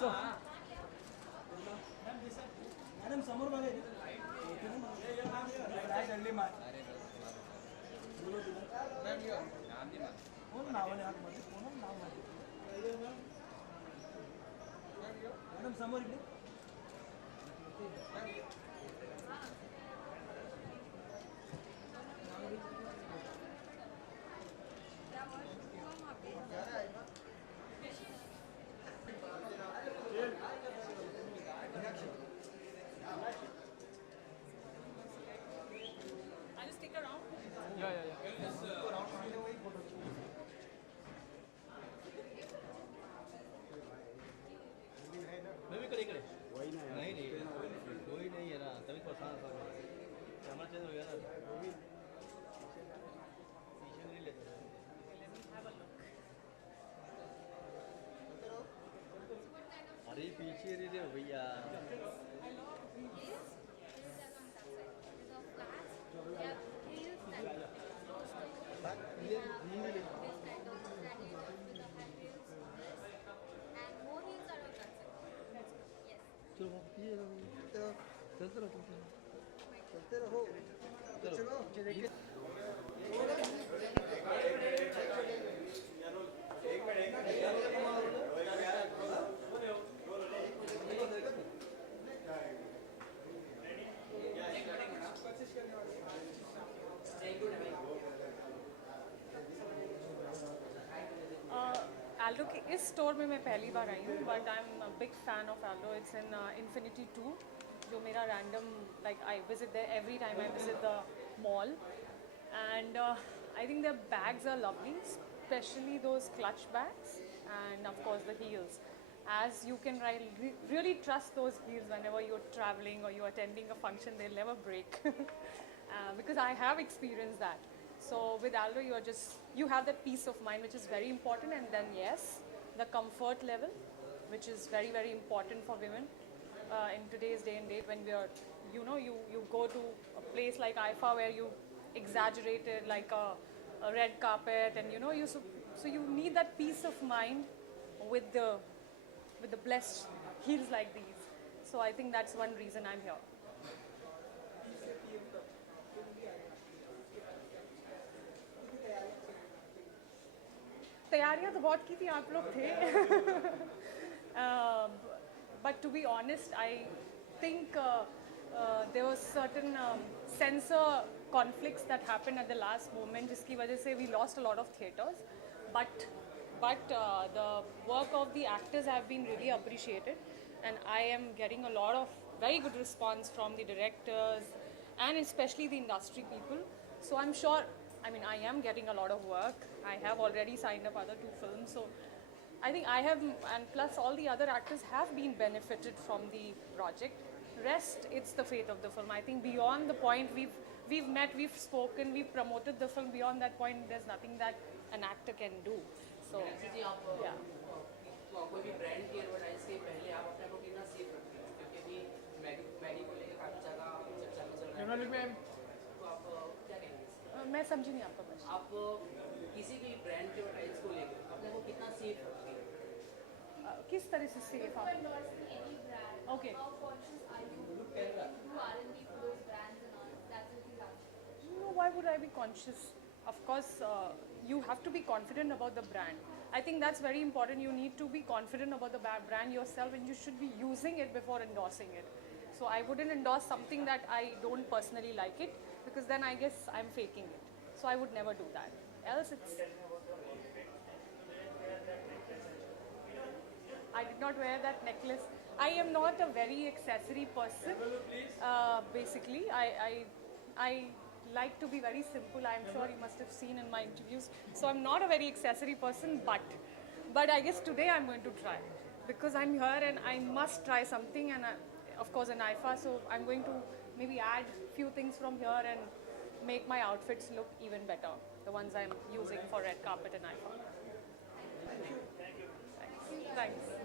So, madam समोर बघायचे flash आणली कोण नावाने आतमध्ये कोण नाव माहिती मॅडम समोर इकडे I just stick around. या वही नहीं नहीं कोई नहीं है ना तभी परेशान सब कैमरा चेंज हो गया ना पीछे नहीं लेते Let me have a look. अरे पीछे नहीं रे भैया चलो चलते रहो चलते रहो चलो देखिए Aldo के इस स्टोर में मैं पहली बार आई हूँ, but I am big fan of Aldo. It's in Infinity 2, जो मेरा random like I visit there every time I visit the mall, and I think their bags are lovely, especially those clutch bags, and of course the heels. As you can really trust those heels whenever you're traveling or you're attending a function, they'll never break. Because I have experienced that. So with Aldo, you have that peace of mind, which is very important. And then yes, the comfort level, which is very, very important for women in today's day and date, when we are, you go to a place like IFA where you exaggerate it like a red carpet, and so you need that peace of mind with the blessed heels like these. So I think that's one reason I'm here. तैयारियां तो बहुत की थी, आप लोग थे. But to be honest, I think there was certain censor conflicts that happened at the last moment, जिसकी वजह से we lost a lot of theatres. But the work of the actors have been really appreciated, and I am getting a lot of very good response from the directors and especially the industry people. So I'm sure, I am getting a lot of work. I have already signed up other 2 films, so I think I have, and plus all the other actors have been benefited from the project. Rest, it's the fate of the film. I think beyond the point we've met, we've spoken, we've promoted the film. Beyond that point, there's nothing that an actor can do. So yeah. कोई भी brand की advertise के पहले आप अपने को कितना safe रखते हैं, क्योंकि अभी मैगी को लेकर काफ़ी ज़्यादा चर्चा में चल रहा है, तो आप क्या कहेंगे? मैं समझी नहीं आपका क्वेश्चन. आप किसी भी ब्रांड की एडवर्टाइज को लेकर अपने को कितना सेफ रखते हैं? किस तरह से सेफ आप? Okay. No, why would I be conscious? Of course, you have to be confident about the brand. I think that's very important. You need to be confident about the brand yourself, and you should be using it before endorsing it. So I wouldn't endorse something that I don't personally like it, because then I guess I'm faking it. So I would never do that. Else it's... I did not wear that necklace. I am not a very accessory person. Basically, I like to be very simple. I'm sure you must have seen in my interviews. So I'm not a very accessory person, but I guess today I'm going to try, because I'm here and I must try something, and of course an IFA, so I'm going to maybe add few things from here and make my outfits look even better, the ones I'm using for red carpet and IFA. Thanks.